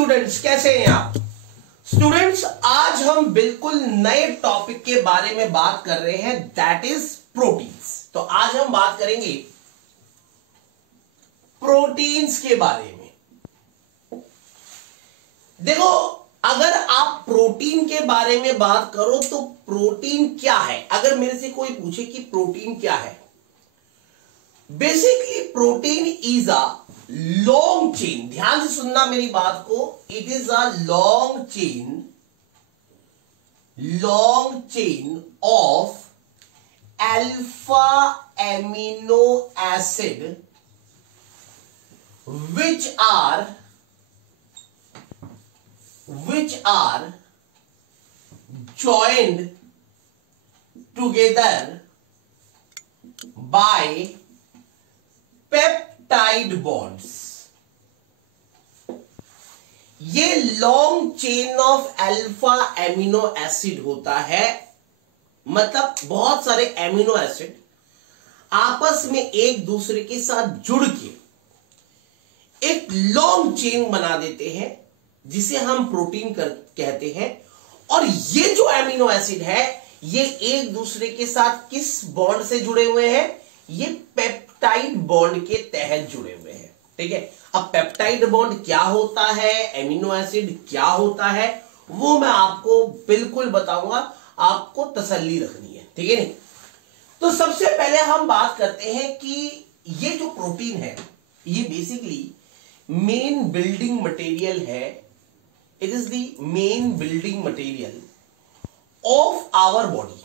Students, कैसे हैं आप? स्टूडेंट्स, आज हम बिल्कुल नए टॉपिक के बारे में बात कर रहे हैं, दैट इज प्रोटीन्स। तो आज हम बात करेंगे प्रोटीन्स के बारे में। देखो, अगर आप प्रोटीन के बारे में बात करो तो प्रोटीन क्या है? अगर मेरे से कोई पूछे कि प्रोटीन क्या है, basically protein is a long chain, ध्यान से सुनना मेरी बात को, it is a long chain of alpha amino acid which are joined together by peptide bonds. ये long chain of alpha amino acid होता है, मतलब बहुत सारे एमिनो एसिड आपस में एक दूसरे के साथ जुड़ के एक लॉन्ग चेन बना देते हैं, जिसे हम प्रोटीन कहते हैं। और ये जो एमिनो एसिड है, ये एक दूसरे के साथ किस बॉन्ड से जुड़े हुए हैं? ये पेप्टाइड बॉन्ड के तहत जुड़े हुए हैं। ठीक है, अब पेप्टाइड बॉन्ड क्या होता है, एमिनो एसिड क्या होता है, वो मैं आपको बिल्कुल बताऊंगा, आपको तसल्ली रखनी है। ठीक है नहीं? तो सबसे पहले हम बात करते हैं कि ये जो प्रोटीन है, ये बेसिकली मेन बिल्डिंग मटेरियल है। It is the main building material of our body.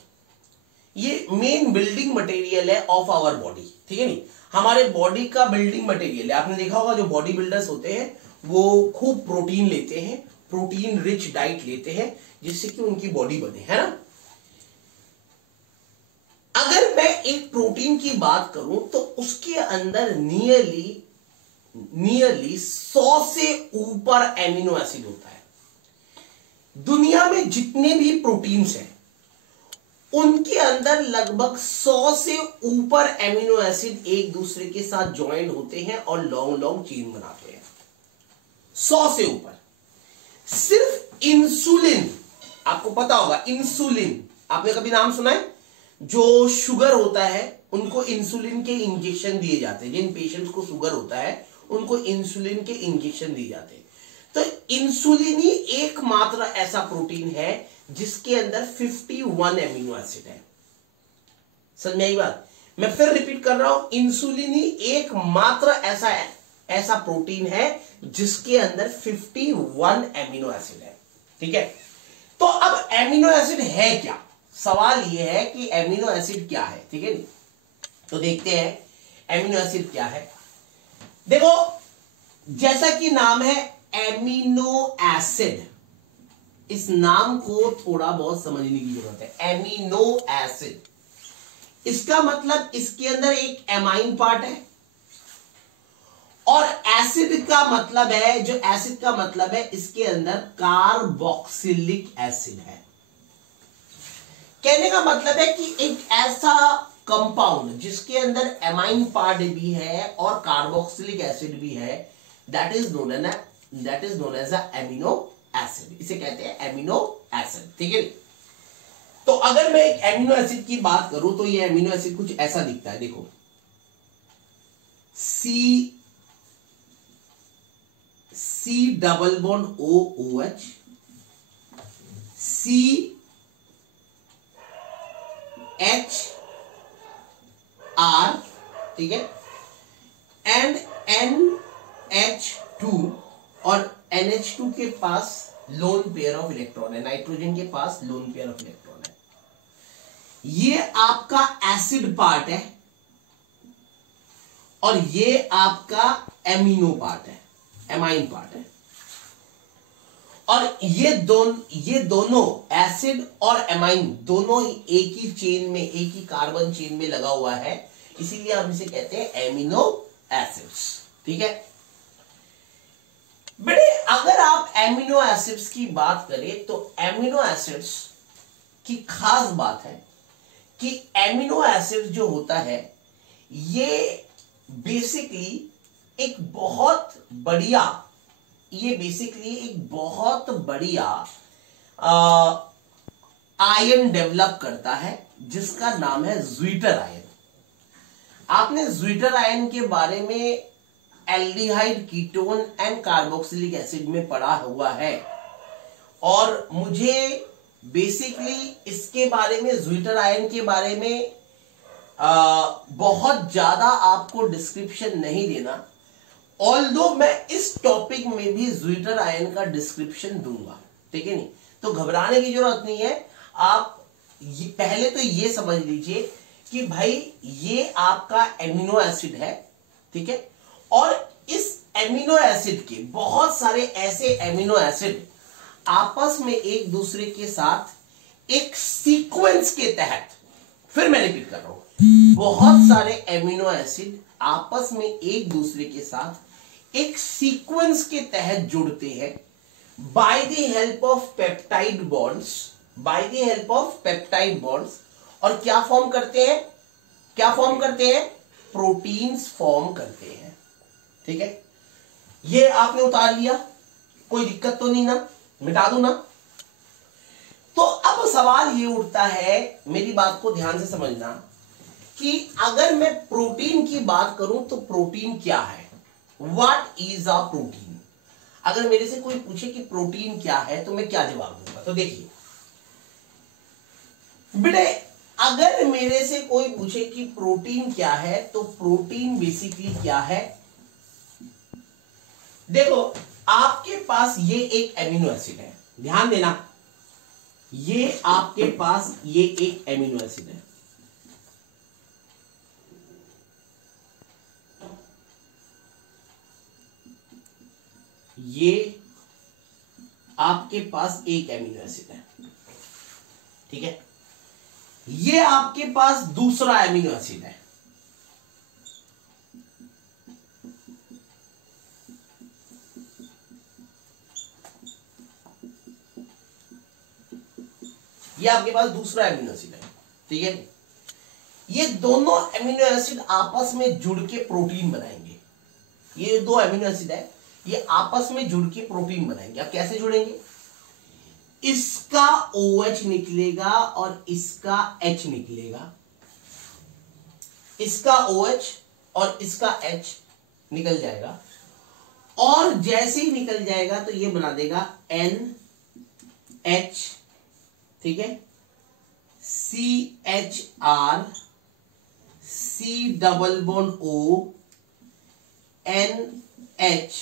ये मेन बिल्डिंग मटेरियल है ऑफ आवर बॉडी। ठीक है नहीं? हमारे बॉडी का बिल्डिंग मटेरियल है। आपने देखा होगा जो बॉडी बिल्डर्स होते हैं वो खूब प्रोटीन लेते हैं, प्रोटीन रिच डाइट लेते हैं, जिससे कि उनकी बॉडी बने, है ना? अगर मैं एक प्रोटीन की बात करूं तो उसके अंदर नियरली 100 से ऊपर एमिनो एसिड होता है। दुनिया में जितने भी प्रोटीन्स हैं उनके अंदर लगभग 100 से ऊपर एमिनो एसिड एक दूसरे के साथ ज्वाइन होते हैं और लॉन्ग चेन बनाते हैं। 100 से ऊपर। सिर्फ इंसुलिन, आपको पता होगा इंसुलिन, आपने कभी नाम सुना है? जो शुगर होता है उनको इंसुलिन के इंजेक्शन दिए जाते हैं। जिन पेशेंट्स को शुगर होता है उनको इंसुलिन के इंजेक्शन दिए जाते हैं। तो इंसुलिन ही एकमात्र ऐसा प्रोटीन है जिसके अंदर 51 एमिनो एसिड है। समझ में आई बात? मैं फिर रिपीट कर रहा हूं, इंसुलिन ही एकमात्र ऐसा प्रोटीन है जिसके अंदर 51 एमिनो एसिड है। ठीक है, तो अब एमिनो एसिड है क्या? सवाल यह है कि एमिनो एसिड क्या है। ठीक है, तो देखते हैं एमिनो एसिड क्या है। देखो, जैसा कि नाम है एमिनो एसिड, इस नाम को थोड़ा बहुत समझने की जरूरत है। एमिनो एसिड, इसका मतलब इसके अंदर एक एमाइन पार्ट है, और एसिड का मतलब है, जो एसिड का मतलब है इसके अंदर कार्बोक्सिलिक एसिड है। कहने का मतलब है कि एक ऐसा कंपाउंड जिसके अंदर एमाइन पार्ट भी है और कार्बोक्सिलिक एसिड भी है, that is known as amino acid. इसे कहते हैं एमिनो एसिड। ठीक है, तो अगर मैं एक एमिनो एसिड की बात करूं तो ये एमिनो एसिड कुछ ऐसा दिखता है। देखो, C double bond OOH, CHR, ठीक है, एंड NH2, और NH2 के पास लोन पेयर ऑफ इलेक्ट्रॉन है, नाइट्रोजन के पास लोन पेयर ऑफ इलेक्ट्रॉन है। ये आपका एसिड पार्ट है और ये आपका एमिनो पार्ट है, एमाइन पार्ट है। और ये दोनों एसिड और एमाइन दोनों एक ही चेन में, एक ही कार्बन चेन में लगा हुआ है, इसीलिए हम इसे कहते हैं एमिनो एसिड्स। ठीक है बेटे, अगर आप एमिनो एसिड्स की बात करें तो एमिनो एसिड्स की खास बात है कि एमिनो एसिड जो होता है ये बेसिकली एक बहुत बढ़िया ये बेसिकली एक बहुत बढ़िया आयन डेवलप करता है जिसका नाम है ज्वीटर आयन। आपने ज्वीटर आयन के बारे में aldehyde, ketone and carboxylic acid में पढ़ा हुआ है, और मुझे बेसिकली इसके बारे में, ज्वीटर आयन के बारे में बहुत ज्यादा आपको डिस्क्रिप्शन नहीं देना, ऑल्दो मैं इस टॉपिक में भी ज्वीटर आयन का डिस्क्रिप्शन दूंगा, ठीक है नहीं, तो घबराने की जरूरत नहीं है। आप पहले तो ये समझ लीजिए कि भाई ये आपका एमिनो एसिड है, ठीक है, और इस एमिनो एसिड के बहुत सारे ऐसे एमिनो एसिड आपस में एक दूसरे के साथ एक सीक्वेंस के तहत, फिर मैं रिपीट कर रहा हूं, बहुत सारे एमिनो एसिड आपस में एक दूसरे के साथ एक सीक्वेंस के तहत जुड़ते हैं bye the help of peptide bonds, bye the help of peptide bonds, और क्या फॉर्म करते हैं, क्या फॉर्म करते हैं, प्रोटीन्स फॉर्म करते हैं, ठीक है। ये आपने उतार लिया, कोई दिक्कत तो नहीं ना, मिटा दूं ना। तो अब सवाल ये उठता है, मेरी बात को ध्यान से समझना, कि अगर मैं प्रोटीन की बात करूं तो प्रोटीन क्या है, व्हाट इज अ प्रोटीन। अगर मेरे से कोई पूछे कि प्रोटीन क्या है तो मैं क्या जवाब दूंगा, तो देखिए बेटे, अगर मेरे से कोई पूछे कि प्रोटीन क्या है तो प्रोटीन बेसिकली क्या है, देखो आपके पास ये एक एमिनो एसिड है, ध्यान देना, ये आपके पास ये एक एमिनो एसिड है, ये आपके पास एक एमिनो एसिड है, ठीक है, ये आपके पास दूसरा एमिनो एसिड है, ये आपके पास दूसरा एमिनो एसिड है, ठीक है। ये दोनों एमिनो एसिड आपस में जुड़ के प्रोटीन बनाएंगे। ये दो एमिनो एसिड है, ये आपस में जुड़ के प्रोटीन बनाएंगे। अब कैसे जुड़ेंगे, इसका OH निकलेगा और इसका H निकलेगा, इसका OH और इसका H निकल जाएगा, और जैसे ही निकल जाएगा तो ये बना देगा NH, ठीक है, CHR, C double bond O, NH,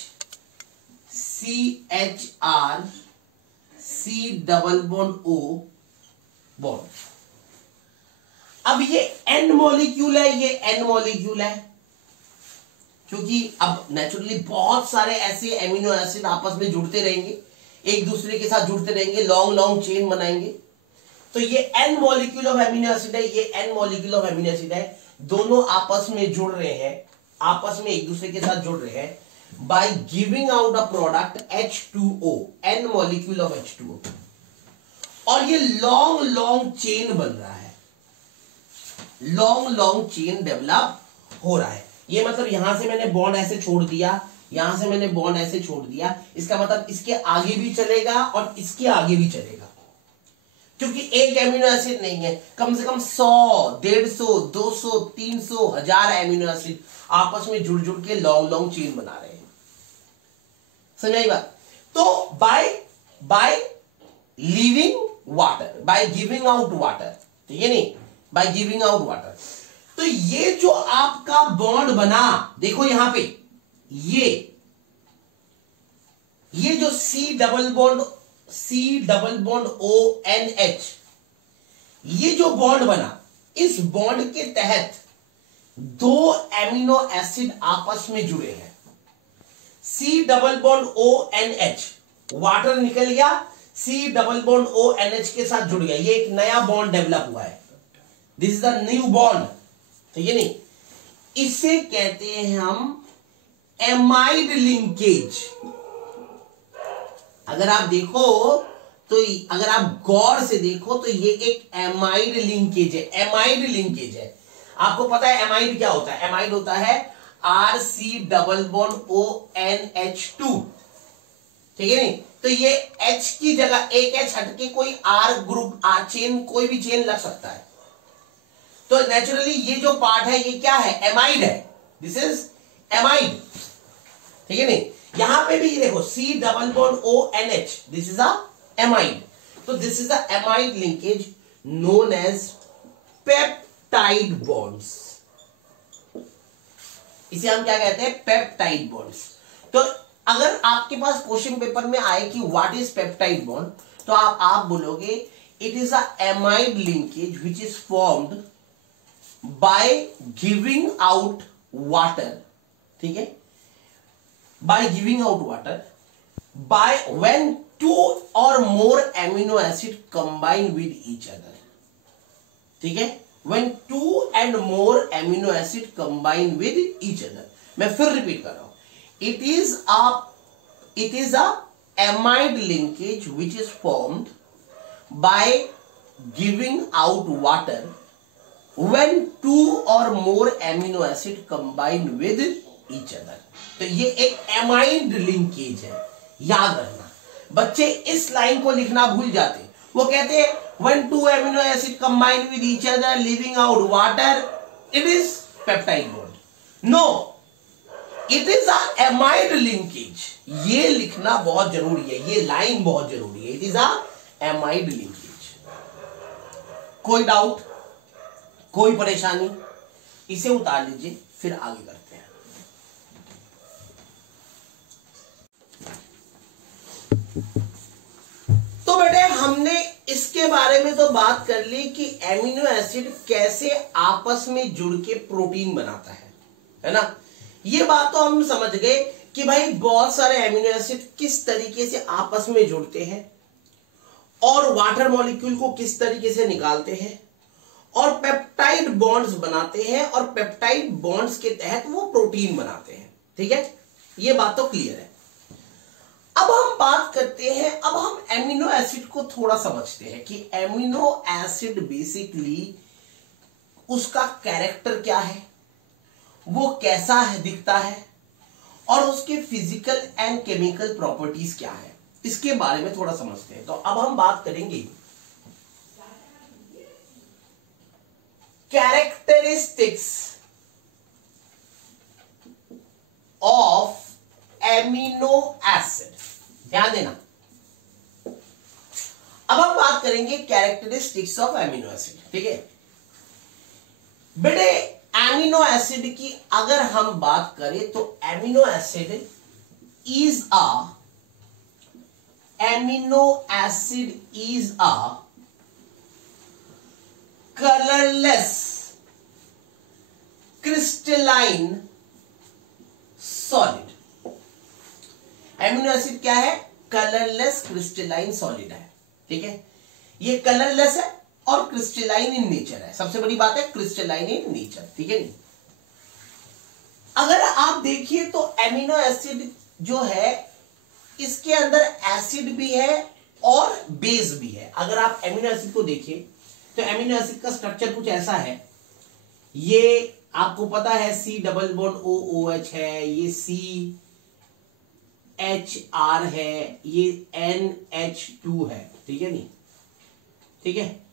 CHR, C double bond O bond. अब ये N मॉलिक्यूल है, ये N मॉलिक्यूल है, क्योंकि अब नेचुरली बहुत सारे ऐसे एमिनो एसिड आपस में जुड़ते रहेंगे, एक दूसरे के साथ जुड़ते रहेंगे, लॉन्ग लॉन्ग चेन बनाएंगे, तो ये N molecule of amino acid है, ये N molecule of amino acid है, दोनों आपस में जुड़ रहे हैं, आपस में एक दूसरे के साथ जुड़ रहे हैं by giving out a product H2O, N molecule of H2O, और ये लॉन्ग लॉन्ग चेन बन रहा है, लॉन्ग लॉन्ग चेन डेवलप हो रहा है। ये मतलब यहां से मैंने बॉन्ड ऐसे छोड़ दिया, यहां से मैंने बॉन्ड ऐसे छोड़ दिया, इसका मतलब इसके आगे भी चलेगा और इसके आगे भी चलेगा, क्योंकि एक एमिनो एसिड नहीं है, कम से कम 100, 150, 200, 300, 1000 एमिनो एसिड आपस में जुड़ जुड़ के लॉन्ग लॉन्ग चेन बना रहे हैं। समझाई बात। तो by leaving water, by giving out water, ठीक है नहीं, बाय गिविंग आउट वाटर, तो ये जो आपका बॉन्ड बना, देखो यहां पे ये जो C डबल बॉन्ड ONH, ये जो बॉन्ड बना, इस बॉन्ड के तहत दो एमिनो एसिड आपस में जुड़े हैं, C double bond ONH, water निकल गया, C डबल बॉन्ड ONH के साथ जुड़ गया, ये एक नया बॉन्ड डेवलप हुआ है, this is the new bond, ठीक है नहीं, इसे कहते हैं हम एमाइड लिंकेज। अगर आप देखो तो, अगर आप गौर से देखो तो ये एक एमाइड लिंकेज है, एमाइड लिंकेज है। आपको पता है एमाइड क्या होता है, एमाइड होता है RC डबल बॉन्ड ONH2, ठीक है नहीं, तो ये H की जगह एक H हटके कोई R ग्रुप R चेन कोई भी चेन लग सकता है। तो नेचुरली ये जो पार्ट है ये क्या है, एमाइड है, दिस इज एमाइड, ठीक है नहीं। यहां पे भी ये देखो C double bond ONH, this is a amide, तो this is a amide linkage known as peptide bonds, इसे हम क्या कहते हैं, पेप्टाइड बॉन्ड्स। तो अगर आपके पास क्वेश्चन पेपर में आए कि व्हाट इज पेप्टाइड बॉन्ड, तो आप बोलोगे it is a amide linkage which is formed by giving out water, ठीक है, by giving out water by when two or more amino acid combine with each other, ठीक है, when two and more amino acid combine with each other। मैं फिर repeat कर रहा हूं, it is a amide linkage which is formed by giving out water when two or more amino acid combine with each other। तो ये एक amide linkage है, याद रखना। बच्चे इस लाइन को लिखना भूल जाते, वो कहते हैं when two amino acid combine with each other leaving out water it is peptide bond। no, it is a amide linkage। ये लिखना बहुत जरूरी है, ये लाइन बहुत जरूरी है, it is a amide linkage। कोई डाउट, कोई परेशानी, इसे उतार लीजिए फिर आगे करते हैं। तो बेटे हमने इसके बारे में तो बात कर ली कि एमिनो एसिड कैसे आपस में जुड़ के प्रोटीन बनाता है ना। ये बात तो हम समझ गए कि भाई बहुत सारे एमिनो एसिड किस तरीके से आपस में जुड़ते हैं और वाटर मॉलिक्यूल को किस तरीके से निकालते हैं और पेप्टाइड बॉन्ड्स बनाते हैं और पेप्टाइड बॉन्ड्स के तहत वो प्रोटीन बनाते हैं, ठीक है, ये बात तो क्लियर है। अब हम बात करते हैं, अब हम एमिनो एसिड को थोड़ा समझते हैं कि एमिनो एसिड बेसिकली उसका कैरेक्टर क्या है, वो कैसा है दिखता है और उसके फिजिकल एंड केमिकल प्रॉपर्टीज क्या है, इसके बारे में थोड़ा समझते हैं। तो अब हम बात करेंगे कैरेक्टरिस्टिक्स ऑफ एमिनो एसिड। ध्यान देना, अब हम बात करेंगे कैरेक्टरिस्टिक्स ऑफ एमिनो एसिड, ठीक है बेटे। एमिनो एसिड की अगर हम बात करें तो amino acid is a colourless crystalline solid. Amino acid क्या है, कलरलेस क्रिस्टलाइन सॉलिड है, ठीक है, ये कलरलेस है और क्रिस्टलाइन इन नेचर है। सबसे बड़ी बात है क्रिस्टलाइन इन नेचर, ठीक है नहीं। अगर आप देखिए तो एमिनो एसिड जो है इसके अंदर एसिड भी है और बेस भी है। अगर आप एमिनो एसिड को देखिए तो एमिनो एसिड का स्ट्रक्चर कुछ ऐसा है, ये आपको पता है C डबल बॉन्ड OOH है, ये CHR है, ये NH2 है, ठीक है नहीं, ठीक है।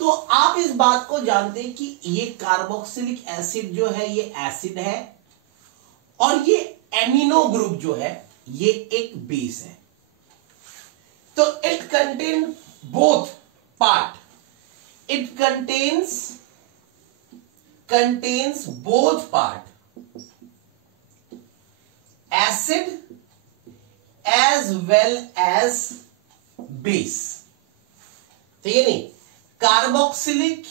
तो आप इस बात को जानते हैं कि ये कार्बोक्सिलिक एसिड जो है ये एसिड है और ये एमिनो ग्रुप जो है ये एक बेस है। तो it contain both part, it contains both part acid as well as base, ठीक है नहीं। Carboxylic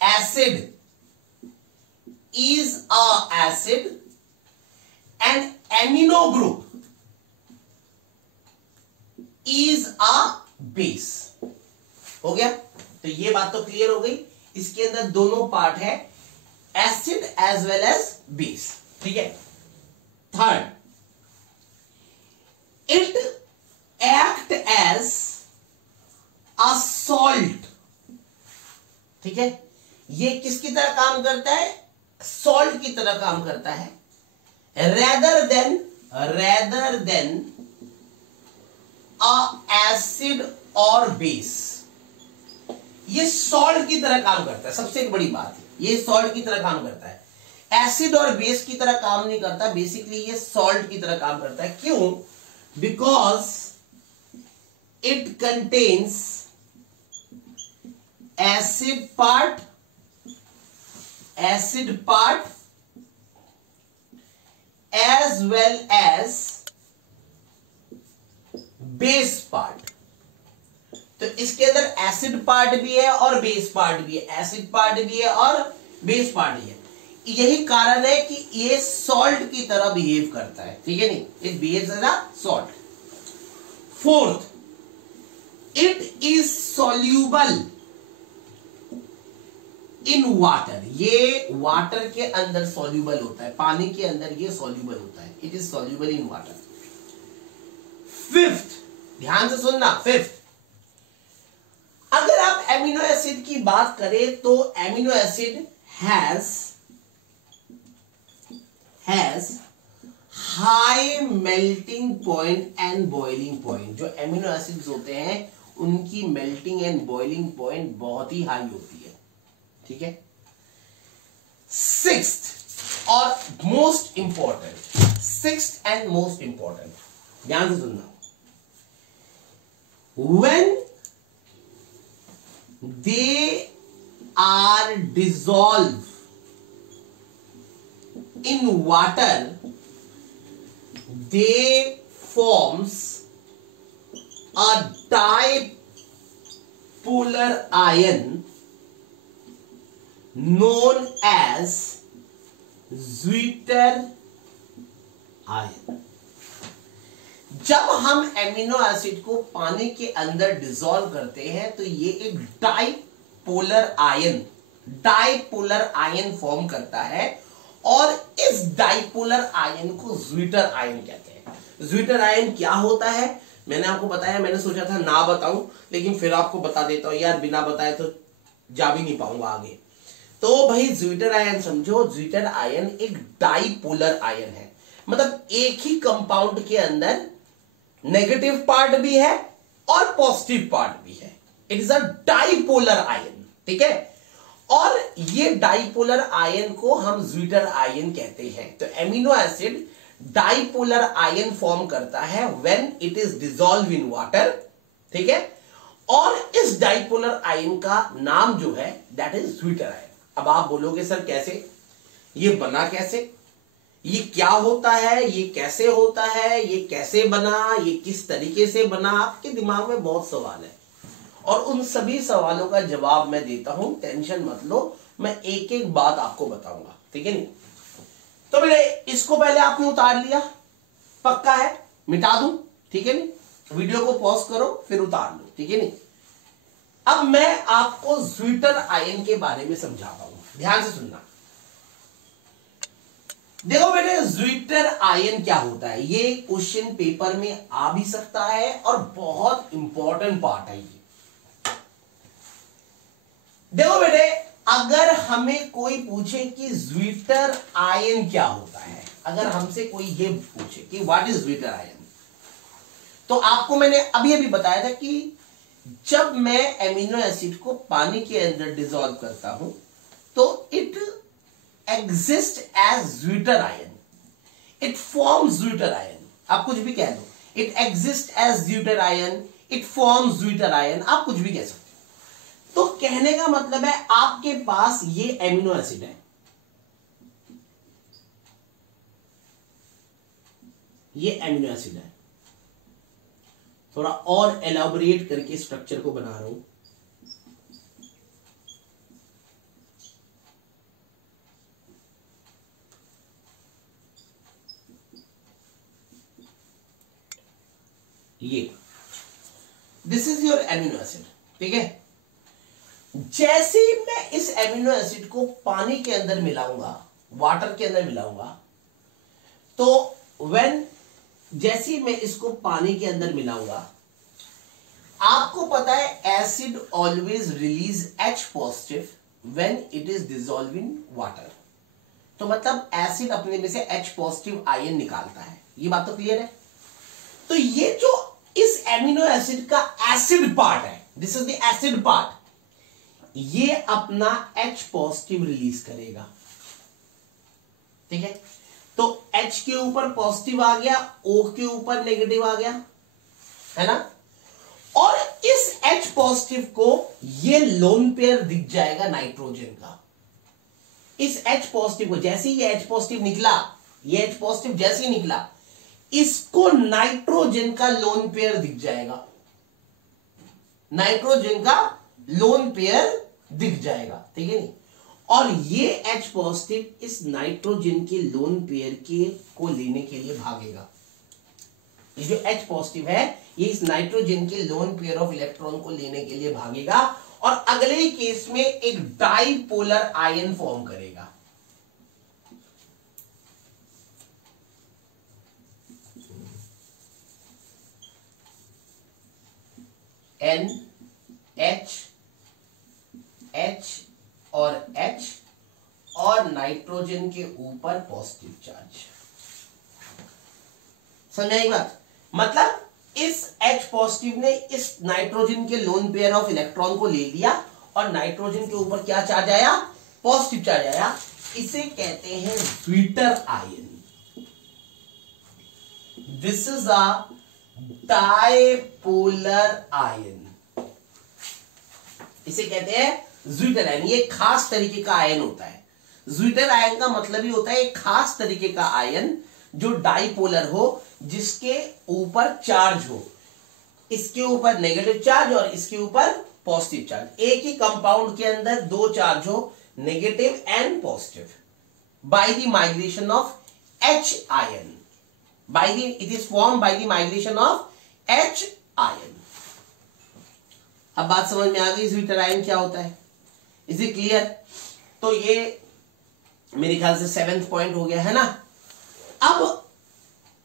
acid is a acid and amino group is a base। हो गया, तो ये बात तो क्लियर हो गई। इसके अंदर दोनों पार्ट है, acid as well as base, ठीक है। Third, it act as a salt, ठीक है, ये किसकी तरह काम करता है, सॉल्ट की तरह काम करता है, रेदर देन एसिड और बेस, ये सॉल्ट की तरह काम करता है। सबसे एक बड़ी बात है, ये सॉल्ट की तरह काम करता है, एसिड और बेस की तरह काम नहीं करता। बेसिकली ये सॉल्ट की तरह काम करता है। क्यों? Because it contains acid part as well as base part. तो इसके अंदर एसिड पार्ट भी है और बेस पार्ट भी है, एसिड पार्ट भी है और बेस पार्ट भी है। यही कारण है कि ये सॉल्ट की तरह बिहेव करता है, ठीक है नहीं, it behaves as a salt. Fourth, it is soluble in water, ये वाटर के अंदर सॉल्यूबल होता है, पानी के अंदर ये सॉल्यूबल होता है, it is soluble in water. Fifth, ध्यान से सुनना, फिफ्थ, अगर आप एमिनो एसिड की बात करें तो amino acid has high melting point and boiling point. जो एमिनो एसिड्स होते हैं उनकी मेल्टिंग एंड बॉइलिंग पॉइंट बहुत ही हाई होती है, ठीक है। सिक्स्थ और most important, sixth and most important, ध्यान से सुनना, when they are dissolved in water, they forms a dipolar ion known as Zwitter ion। जब हम एमिनो एसिड को पानी के अंदर डिसॉल्व करते हैं तो ये एक डाइपोलर आयन फॉर्म करता है और इस डाइपोलर आयन को ज्विटर आयन कहते हैं। ज्विटर आयन क्या होता है मैंने आपको बताया, मैंने सोचा था ना बताऊं लेकिन फिर आपको बता देता हूं यार, बिना बताए तो जा भी नहीं पाऊंगा आगे। तो भाई ज्विटर आयन समझो, ज्विटर आयन एक डाइपोलर आयन है, मतलब एक ही कंपाउंड के अंदर नेगेटिव पार्ट भी है और पॉजिटिव पार्ट भी है। It is a dipolar ion, ठीक है। और ये डाइपोलर आयन को हम ज्विटर आयन कहते हैं। तो amino acid dipolar ion form करता है when it is dissolve in water, ठीक है। और इस डाइपोलर आयन का नाम जो है दैट इज ज्विटर आयन। अब आप बोलोगे सर कैसे, ये बना कैसे, ये क्या होता है, ये कैसे होता है, ये कैसे बना, ये किस तरीके से बना? आपके दिमाग में बहुत सवाल है और उन सभी सवालों का जवाब मैं देता हूं, टेंशन मत लो, मैं एक एक बात आपको बताऊंगा, ठीक है नहीं। तो मेरे इसको पहले आपने उतार लिया, पक्का है, मिटा दूं, ठीक है नहीं, वीडियो को पॉज करो फिर उतार लो, ठीक है नहीं। अब मैं आपको ज्विटर आयन के बारे में समझाता हूं, ध्यान से सुनना। देखो बेटे, ज्विटर आयन क्या होता है, ये क्वेश्चन पेपर में आ भी सकता है और बहुत इंपॉर्टेंट पार्ट है ये। देखो बेटे, अगर हमें कोई पूछे कि ज्विटर आयन क्या होता है, अगर हमसे कोई ये पूछे कि व्हाट इज ज्विटर आयन, तो आपको मैंने अभी अभी बताया था कि जब मैं एमिनो एसिड को पानी के अंदर डिसॉल्व करता हूं तो it exist as zwitter ion, it forms zwitter ion. आप कुछ भी कह दो, it exist as zwitter ion, it forms zwitter ion, आप कुछ भी कह सकते हो। तो कहने का मतलब है आपके पास ये एमिनो एसिड है, ये एमिनो एसिड है, थोड़ा और एलैबोरेट करके स्ट्रक्चर को बना रहा हूं। ये this is your amino acid, ठीक है। जैसे ही मैं इस एमिनो एसिड को पानी के अंदर मिलाऊंगा, वाटर के अंदर मिलाऊंगा, तो जैसे ही मैं इसको पानी के अंदर मिलाऊंगा, आपको पता है acid always release H positive when it is dissolve in water. तो मतलब एसिड अपने में से H पॉजिटिव आयन निकालता है, ये बात तो क्लियर है। तो ये जो इस एमिनो एसिड का एसिड पार्ट है, this is the acid part, ये अपना H पॉजिटिव रिलीज करेगा। ठीक है, तो H के ऊपर पॉजिटिव आ गया, O के ऊपर नेगेटिव आ गया, है ना। और इस H पॉजिटिव को ये लोन पेयर दिख जाएगा नाइट्रोजन का। इस H पॉजिटिव को जैसे ही ये H पॉजिटिव निकला, ये H पॉजिटिव जैसे ही निकला, इसको नाइट्रोजन का लोन पेयर दिख जाएगा, नाइट्रोजन का लोन पेयर दिख जाएगा। ठीक है नहीं, और ये H पॉजिटिव इस नाइट्रोजन के लोन पेयर के को लेने के लिए भागेगा। ये जो H पॉजिटिव है ये इस नाइट्रोजन के लोन पेयर ऑफ इलेक्ट्रॉन को लेने के लिए भागेगा और अगले केस में एक डाइपोलर आयन फॉर्म करेगा। N H H और H और नाइट्रोजन के ऊपर पॉजिटिव चार्ज। समझ आई बात? मतलब इस H पॉजिटिव ने इस नाइट्रोजन के लोन पेयर ऑफ इलेक्ट्रॉन को ले लिया और नाइट्रोजन के ऊपर क्या चार्ज आया? पॉजिटिव चार्ज आया। इसे कहते हैं zwitter ion. This is a dipolar ion, इसे कहते हैं ज्विटर आयन। ये खास तरीके का आयन होता है। ज्विटर आयन का मतलब ही होता है एक खास तरीके का आयन जो डाइपोलर हो, जिसके ऊपर चार्ज हो, इसके ऊपर नेगेटिव चार्ज और इसके ऊपर पॉजिटिव चार्ज। एक ही कंपाउंड के अंदर दो चार्ज हो, negative and positive, by the migration of H ion, it is formed by the migration of H ion. अब बात समझ में आ गई ज्विटर आयन क्या होता है? Is it clear? तो ये मेरे ख्याल से 7th पॉइंट हो गया है ना। अब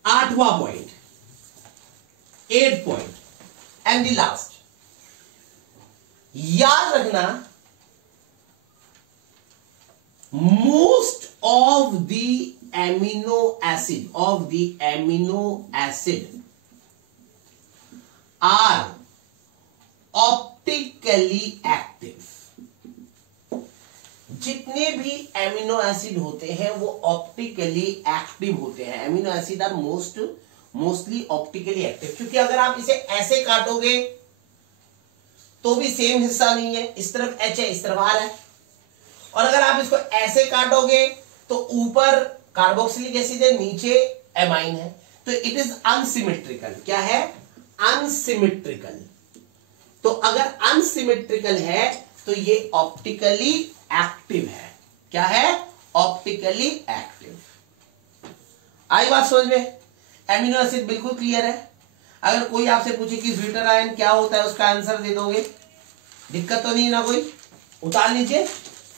8वां point, 8th point and the last. याद रखना, most of the amino acid are optically active। जितने भी एमिनो एसिड होते हैं वो ऑप्टिकली एक्टिव होते हैं। Amino acid are mostly optically active, क्योंकि अगर आप इसे ऐसे काटोगे तो भी सेम हिस्सा नहीं है, इस तरफ H है इस तरफ R है, और अगर आप इसको ऐसे काटोगे तो ऊपर कार्बोक्सिलिक एसिड है, नीचे एमाइन है, तो इट इज अनसिमेट्रिकल। क्या है? अनसिमेट्रिकल। तो अगर अनसिमेट्रिकल है तो ये ऑप्टिकली एक्टिव है। क्या है? Optically active. आई बात समझ में? एमिनो एसिड बिल्कुल क्लियर है। अगर कोई आपसे पूछे कि ज्विटर आयन क्या होता है, उसका आंसर दे दोगे? दिक्कत तो नहीं ना कोई? उतार लीजिए।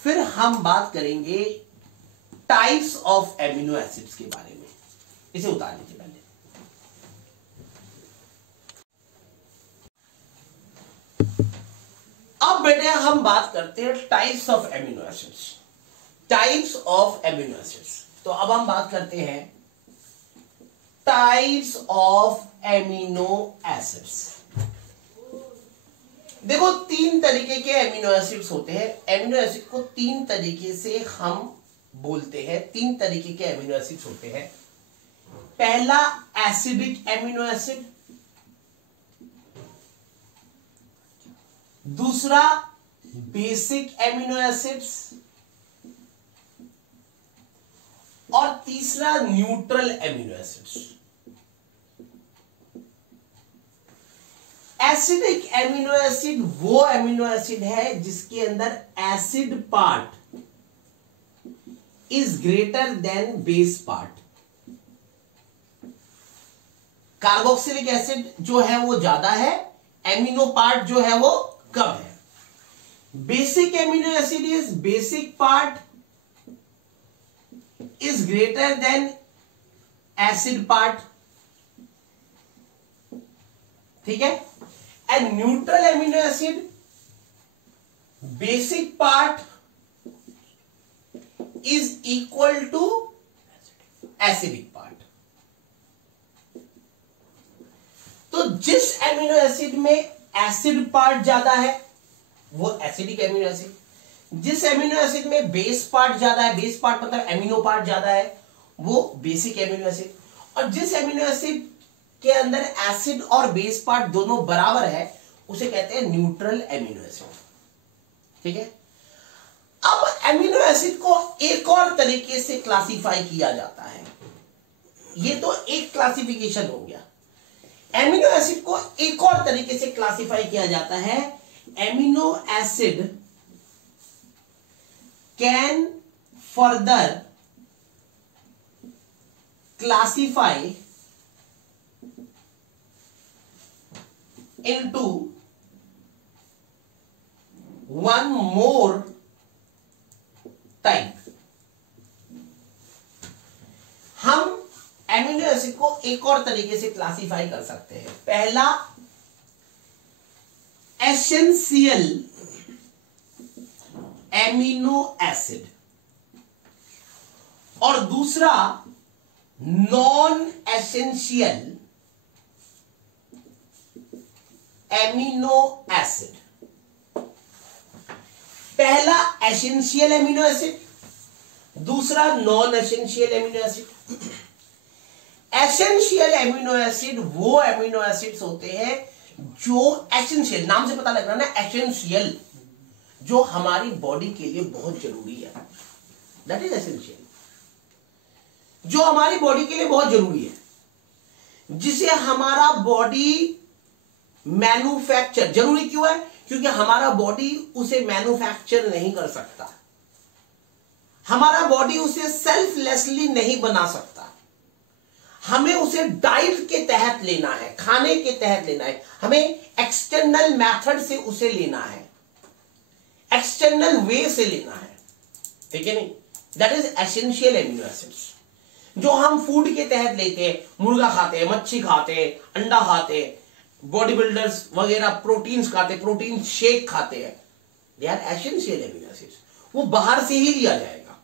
फिर हम बात करेंगे टाइप्स ऑफ एमिनो एसिड्स के बारे में। इसे उतार लीजिए पहले। अब बेटे हम बात करते हैं types of amino acids. Types of amino acids. तो अब हम बात करते हैं टाइप्स ऑफ एमिनो एसिड्स। देखो 3 तरीके के एमिनो एसिड्स होते हैं। एमिनो एसिड को 3 तरीके से हम बोलते हैं। 3 तरीके के एमिनो एसिड्स होते हैं। पहला एसिडिक एमिनो एसिड, दूसरा बेसिक एमिनो एसिड्स, और तीसरा neutral amino acids. Acidic amino acid वो एमिनो एसिड है जिसके अंदर acid part is greater then base part. Carboxylic acid जो है वो ज्यादा है, एमिनो पार्ट जो है वो कम है। Basic amino acid is basic part is greater than acid part. ठीक है? And neutral amino acid basic part is equal to acidic part. तो जिस एमिनो एसिड में एसिड पार्ट ज्यादा है वो एसिडिक एमिनो एसिड, जिस एमिनो एसिड में बेस पार्ट ज्यादा है, बेस पार्ट मतलब एमिनो पार्ट ज्यादा है, वो बेसिक एमिनो एसिड, और जिस एमिनो एसिड के अंदर एसिड और बेस पार्ट दोनों बराबर है उसे कहते हैं न्यूट्रल एमिनो एसिड। ठीक है, अब एमिनो एसिड को एक और तरीके से क्लासिफाई किया जाता है। ये तो एक क्लासिफिकेशन हो गया। एमिनो एसिड को एक और तरीके से क्लासिफाई किया जाता है। Amino acid can further classify into one more type। हम एमिनो एसिड को एक और तरीके से क्लासिफाई कर सकते हैं। पहला एसेंशियल एमिनो एसिड और दूसरा नॉन एसेंशियल एमिनो एसिड। पहला एसेंशियल एमिनो एसिड, दूसरा non essential amino acid. Essential amino acid वो एमिनो एसिड्स होते हैं जो एसेंशियल, नाम से पता लग रहा है ना, एसेंशियल, जो हमारी बॉडी के लिए बहुत जरूरी है। दैट इज एसेंशियल, जो हमारी बॉडी के लिए बहुत जरूरी है, जिसे हमारा बॉडी मैन्युफैक्चर, जरूरी क्यों है? क्योंकि हमारा बॉडी उसे मैन्युफैक्चर नहीं कर सकता, हमारा बॉडी उसे सेल्फलेसली नहीं बना सकता, हमें उसे डाइट के तहत लेना है, खाने के तहत लेना है, हमें एक्सटर्नल मेथड से उसे लेना है, एक्सटर्नल वे से लेना है। ठीक है नहीं, that is essential amino acids, जो हम फूड के तहत लेते हैं। मुर्गा खाते हैं, मच्छी खाते हैं, अंडा खाते हैं, बॉडी बिल्डर्स वगैरह प्रोटीन्स खाते, प्रोटीन शेक खाते हैं, they are essential amino acids. वो बाहर से ही लिया जाएगा,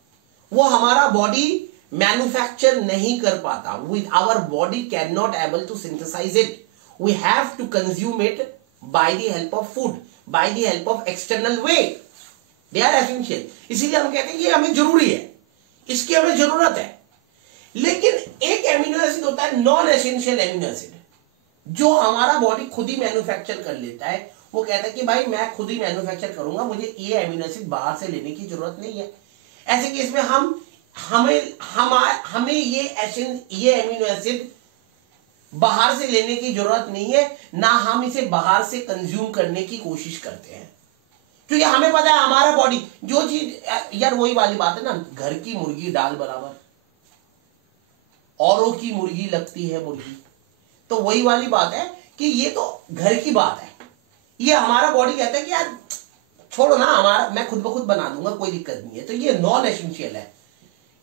वो हमारा बॉडी मैन्युफैक्चर नहीं कर पाता। With our body can not able to synthesize it, we have to consume it by the help of food, by the help of external way. They are essential, इसीलिए हम कहते हैं ये हमें जरूरी है, इसकी हमें जरूरत है। लेकिन एक एमिनो एसिड होता है नॉन एसेंशियल एमिनो एसिड, जो हमारा बॉडी खुद ही मैन्युफैक्चर कर लेता है। वो कहता है कि भाई मैं खुद ही मैन्युफैक्चर करूंगा, मुझे ये एमिनो एसिड बाहर से लेने की जरूरत नहीं है। ऐसे केस में हमें ये एमिनो एसिड बाहर से लेने की जरूरत नहीं है, ना हम इसे बाहर से कंज्यूम करने की कोशिश करते हैं, क्योंकि हमें पता है हमारा बॉडी जो चीज, यार वही वाली बात है ना, घर की मुर्गी दाल बराबर, औरों की मुर्गी लगती है मुर्गी। तो वही वाली बात है कि ये तो घर की बात है, ये हमारा बॉडी कहता है कि यार छोड़ो ना, हमारा मैं खुद ब खुद बना दूंगा, कोई दिक्कत नहीं है। तो ये नॉन एसेंशियल है,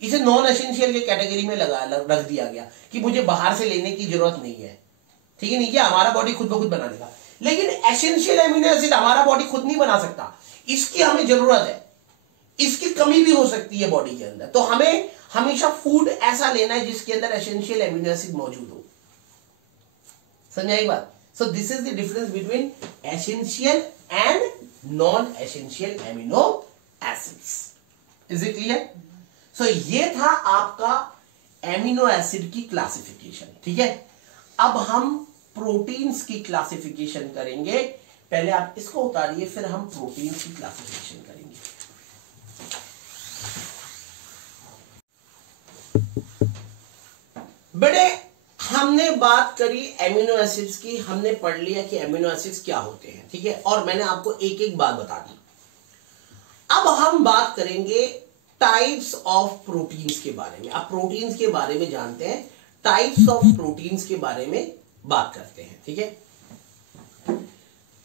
इसे नॉन एसेंशियल के कैटेगरी में रख दिया गया कि मुझे बाहर से लेने की जरूरत नहीं है। ठीक है नहीं, ये हमारा बॉडी खुद ब खुद बना देगा। लेकिन एसेंशियल एमिनो एसिड हमारा बॉडी खुद नहीं बना सकता, इसकी हमें जरूरत है, इसकी कमी भी हो सकती है बॉडी के अंदर। तो हमें हमेशा फूड ऐसा लेना है जिसके अंदर एसेंशियल एमिनो एसिड मौजूद हो। समझ आई बात? So this is the difference between essential and non essential amino acids. Is it clear? So ये था आपका एमिनो एसिड की क्लासिफिकेशन। ठीक है, अब हम प्रोटीन्स की क्लासिफिकेशन करेंगे। पहले आप इसको उतारिए, फिर हम प्रोटीन्स की क्लासिफिकेशन करेंगे। बड़े हमने बात करी एमिनो एसिड्स की, हमने पढ़ लिया कि एमिनो एसिड्स क्या होते हैं। ठीक है, और मैंने आपको एक एक बात बता दी। अब हम बात करेंगे टाइप्स ऑफ प्रोटीन्स के बारे में। अब प्रोटीन्स के बारे में जानते हैं, टाइप्स ऑफ प्रोटीन्स के बारे में बात करते हैं। ठीक है,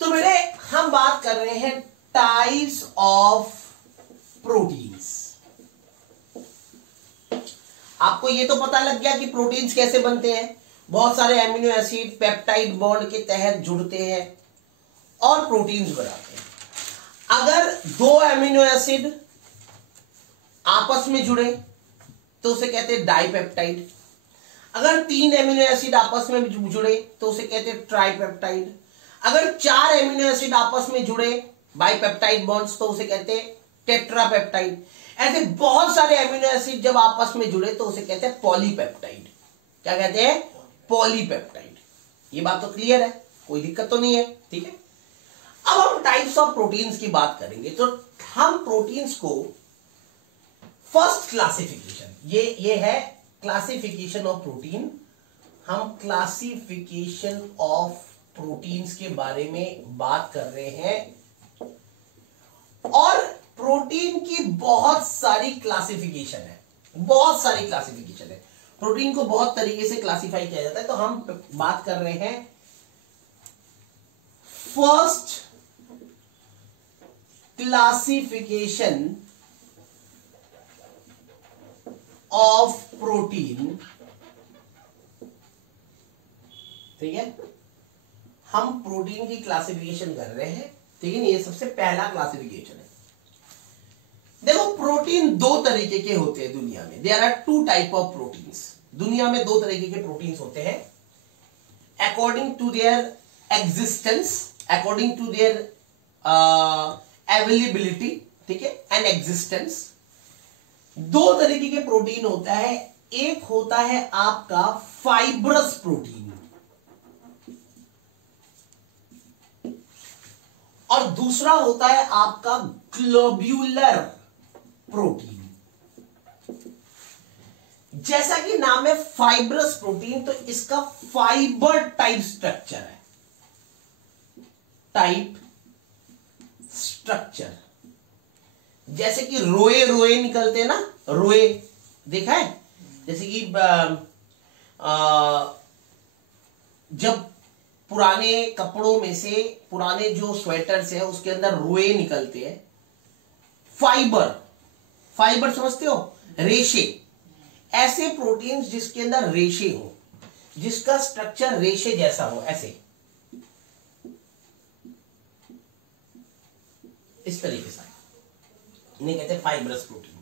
तो मेरे हम बात कर रहे हैं टाइप्स ऑफ प्रोटीन्स। आपको ये तो पता लग गया कि प्रोटीन्स कैसे बनते हैं। बहुत सारे एमिनो एसिड पेप्टाइड बॉन्ड के तहत जुड़ते हैं और प्रोटीन्स बनाते हैं। अगर दो एमिनो एसिड आपस में जुड़े तो उसे कहते हैं डाइपेप्टाइड। अगर 3 एमिनो एसिड आपस में जुड़े तो उसे कहते हैं ट्राइपेप्टाइड। अगर 4 एमिनो एसिड आपस में जुड़े बाइपेप्टाइड बॉन्ड्स तो उसे कहते हैं टेट्रापेप्टाइड। ऐसे बहुत सारे एमिनो एसिड जब आपस में जुड़े तो उसे कहते हैं पॉलीपेप्टाइड। क्या कहते हैं? पॉलीपेप्टाइड। ये बात तो क्लियर है, कोई दिक्कत तो नहीं है, ठीक है। अब हम टाइप्स ऑफ प्रोटीन्स की बात करेंगे। तो हम प्रोटीन्स को फर्स्ट क्लासिफिकेशन, ये है क्लासिफिकेशन ऑफ प्रोटीन। हम क्लासिफिकेशन ऑफ प्रोटीन्स के बारे में बात कर रहे हैं और प्रोटीन की बहुत सारी क्लासिफिकेशन है, बहुत सारी क्लासिफिकेशन है। प्रोटीन को बहुत तरीके से क्लासिफाई किया जाता है। तो हम बात कर रहे हैं फर्स्ट क्लासिफिकेशन ऑफ प्रोटीन, ठीक है। हम प्रोटीन की क्लासिफिकेशन कर रहे हैं, ठीक है। ये सबसे पहला क्लासिफिकेशन है। देखो, प्रोटीन दो तरीके के होते हैं दुनिया में। There are 2 type of proteins. दुनिया में 2 तरीके के प्रोटीन्स होते हैं according to their existence, according to their availability, ठीक है, एंड एग्जिस्टेंस। 2 तरीके के प्रोटीन होता है। एक होता है आपका फाइब्रस प्रोटीन और दूसरा होता है आपका ग्लोब्यूलर प्रोटीन। जैसा कि नाम है फाइब्रस प्रोटीन, तो इसका फाइबर टाइप स्ट्रक्चर है, टाइप स्ट्रक्चर। जैसे कि रोए रोए निकलते हैं ना, रोए देखा है? जैसे कि जब पुराने कपड़ों में से, पुराने जो स्वेटर्स है उसके अंदर रोए निकलते हैं। फाइबर, फाइबर समझते हो? रेशे। ऐसे प्रोटीन्स जिसके अंदर रेशे हो, जिसका स्ट्रक्चर रेशे जैसा हो, ऐसे इस तरीके से इन्हें कहते हैं फाइब्रस प्रोटीन।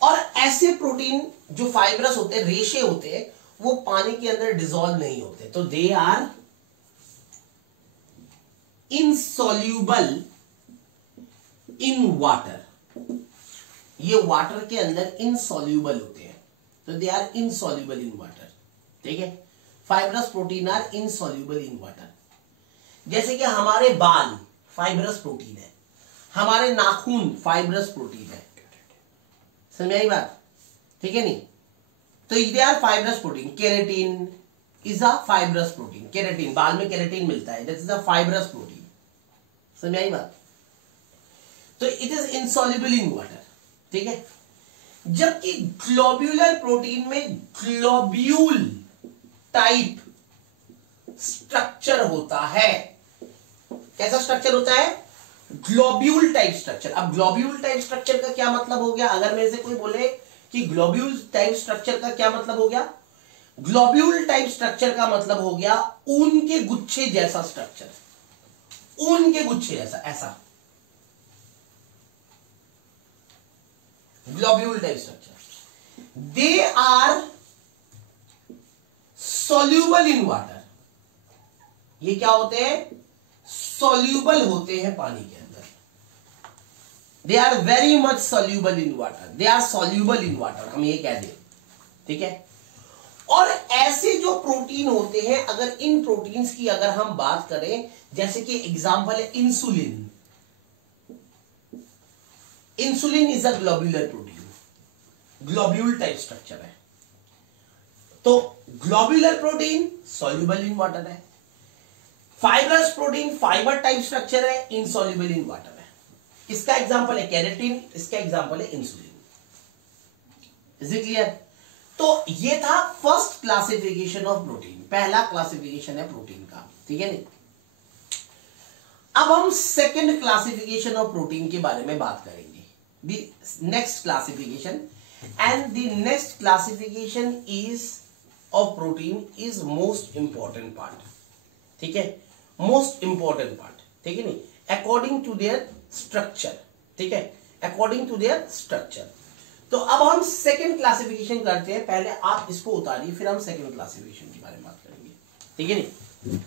और ऐसे प्रोटीन जो फाइब्रस होते हैं, रेशे होते हैं, वो पानी के अंदर डिसॉल्व नहीं होते। तो they are insoluble in water. ये वाटर के अंदर इनसॉल्यूबल होते हैं, तो they are insoluble in water, ठीक है। Fibrous protein are insoluble in water. जैसे कि हमारे बाल फाइब्रस प्रोटीन है, हमारे नाखून फाइब्रस प्रोटीन है। समझ आई बात? ठीक है नहीं? तो they are fibrous protein. Keratin is a fibrous protein. Keratin, बाल में केराटिन मिलता है, that is a fibrous protein. समझ आई बात? तो it is insoluble in water, ठीक है। जबकि ग्लोब्यूलर प्रोटीन में ग्लोब्यूल टाइप स्ट्रक्चर होता है। कैसा स्ट्रक्चर होता है? Globule type structure. अब ग्लोब्यूल टाइप स्ट्रक्चर का क्या मतलब हो गया? अगर मेरे से कोई बोले कि ग्लोब्यूल टाइप स्ट्रक्चर का क्या मतलब हो गया? ग्लोब्यूल टाइप स्ट्रक्चर का मतलब हो गया ऊन के गुच्छे जैसा स्ट्रक्चर, ऊन के गुच्छे जैसा, ऐसा globule type structure. They are soluble in water. ये क्या होते हैं? सॉल्यूबल होते हैं पानी के अंदर। They are very much soluble in water. They are soluble in water, हम ये कह दें, ठीक है। और ऐसे जो प्रोटीन होते हैं, अगर इन प्रोटीन्स की अगर हम बात करें, जैसे कि एग्जांपल है insulin. Insulin is a globular protein, globule type structure है। तो globular protein soluble in water है। Fibrous protein fibre type structure है, इनसॉल्यूबल इन वाटर है। इसका एग्जांपल है केराटिन, इसका एग्जांपल है इंसुलिन। Is it clear? तो ये था फर्स्ट क्लासिफिकेशन ऑफ प्रोटीन, पहला क्लासिफिकेशन है प्रोटीन का, ठीक है नहीं। अब हम सेकंड क्लासिफिकेशन ऑफ प्रोटीन के बारे में बात करेंगे, the next classification. And the next classification is of protein is most important part, ठीक है, मोस्ट इंपॉर्टेंट पार्ट, ठीक है नहीं, अकॉर्डिंग टू देयर स्ट्रक्चर, ठीक है, अकॉर्डिंग टू देयर स्ट्रक्चर। तो अब हम सेकंड क्लासिफिकेशन करते हैं, पहले आप इसको उतारिए फिर हम सेकंड क्लासिफिकेशन के बारे में बात करेंगे, ठीक है नहीं।